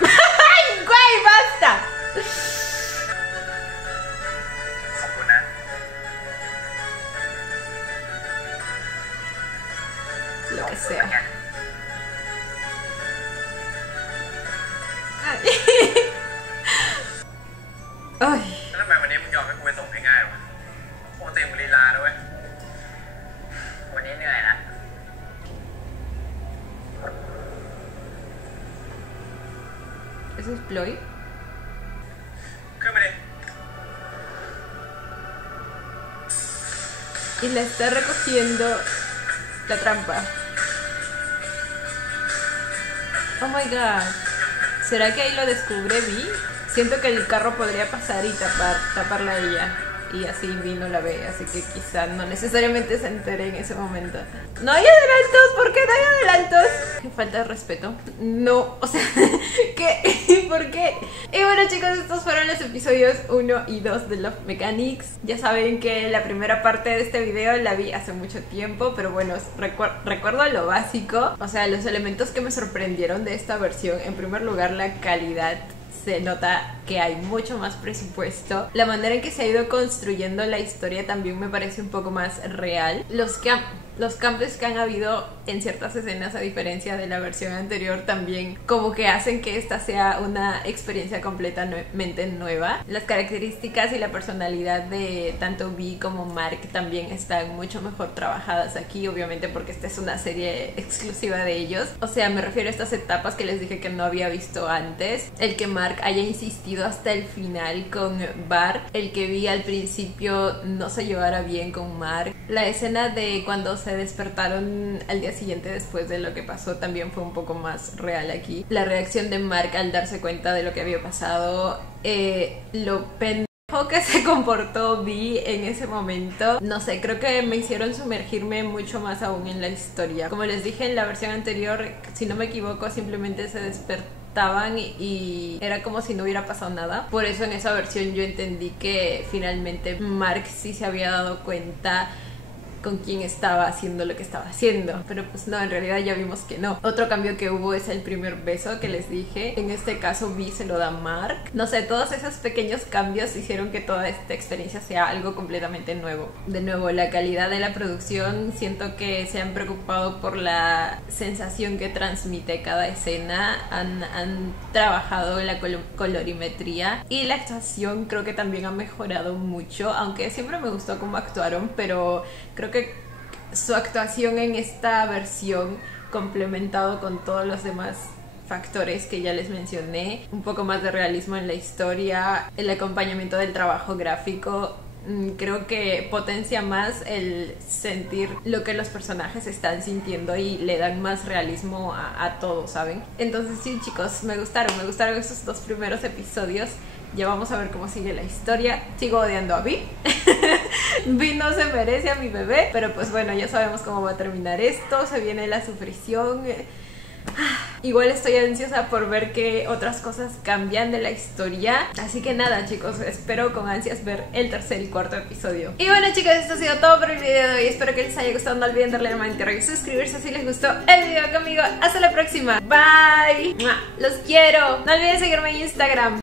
¡Ay, güey, basta! Lo que sea. Ay. แล้วทำไมวันนี้มึงยอมให้กูไปส่งง่ายๆวะปกติมึงลีลาด้วยวันนี้เหนื่อยนะ ¿Eso es Ploy? ขึ้นมาดิ Y la está recogiendo la trampa. Oh my god. ¿Será que ahí lo descubre Vi? Siento que el carro podría pasar y taparla a ella. Y así Vi no la ve, así que quizá no necesariamente se entere en ese momento. ¡No hay adelantos! ¿Por qué no hay adelantos? ¡Qué falta de respeto! No, o sea, ¿qué? ¿Por qué? Y bueno, chicos, estos fueron los episodios 1 y 2 de Love Mechanics. Ya saben que la primera parte de este video la vi hace mucho tiempo, pero bueno, recuerdo lo básico. O sea, los elementos que me sorprendieron de esta versión. En primer lugar, la calidad. Se nota que hay mucho más presupuesto. La manera en que se ha ido construyendo la historia también me parece un poco más real. Los cambios que han habido en ciertas escenas, a diferencia de la versión anterior, también como que hacen que esta sea una experiencia completamente nueva. Las características y la personalidad de tanto Vi como Mark también están mucho mejor trabajadas aquí, obviamente porque esta es una serie exclusiva de ellos. O sea, me refiero a estas etapas que les dije que no había visto antes. El que Mark haya insistido hasta el final con Bart, el que Vi al principio no se llevara bien con Mark, la escena de cuando se despertaron al día siguiente después de lo que pasó también fue un poco más real aquí. La reacción de Mark al darse cuenta de lo que había pasado, lo pendejo que se comportó Vi en ese momento, no sé, creo que me hicieron sumergirme mucho más aún en la historia. Como les dije en la versión anterior, si no me equivoco, simplemente se despertaban y era como si no hubiera pasado nada. Por eso en esa versión yo entendí que finalmente Mark sí se había dado cuenta con quién estaba haciendo lo que estaba haciendo, pero pues no, en realidad ya vimos que no. Otro cambio que hubo es el primer beso que les dije. En este caso Vi se lo da Mark. No sé, todos esos pequeños cambios hicieron que toda esta experiencia sea algo completamente nuevo. De nuevo, la calidad de la producción, siento que se han preocupado por la sensación que transmite cada escena, han trabajado la colorimetría y la actuación. Creo que también ha mejorado mucho, aunque siempre me gustó cómo actuaron, pero creo que su actuación en esta versión, complementado con todos los demás factores que ya les mencioné, un poco más de realismo en la historia, el acompañamiento del trabajo gráfico, creo que potencia más el sentir lo que los personajes están sintiendo y le dan más realismo a todo, ¿saben? Entonces sí, chicos, me gustaron estos dos primeros episodios. Ya vamos a ver cómo sigue la historia. Sigo odiando a Vi. Vi no se merece a mi bebé, pero pues bueno, ya sabemos cómo va a terminar esto. Se viene la sufrición. Igual estoy ansiosa por ver qué otras cosas cambian de la historia. Así que nada, chicos, espero con ansias ver el tercer y cuarto episodio. Y bueno, chicos, esto ha sido todo por el video de hoy. Espero que les haya gustado. No olviden darle la manita y suscribirse si les gustó el video conmigo. Hasta la próxima. Bye. Los quiero. No olviden seguirme en Instagram.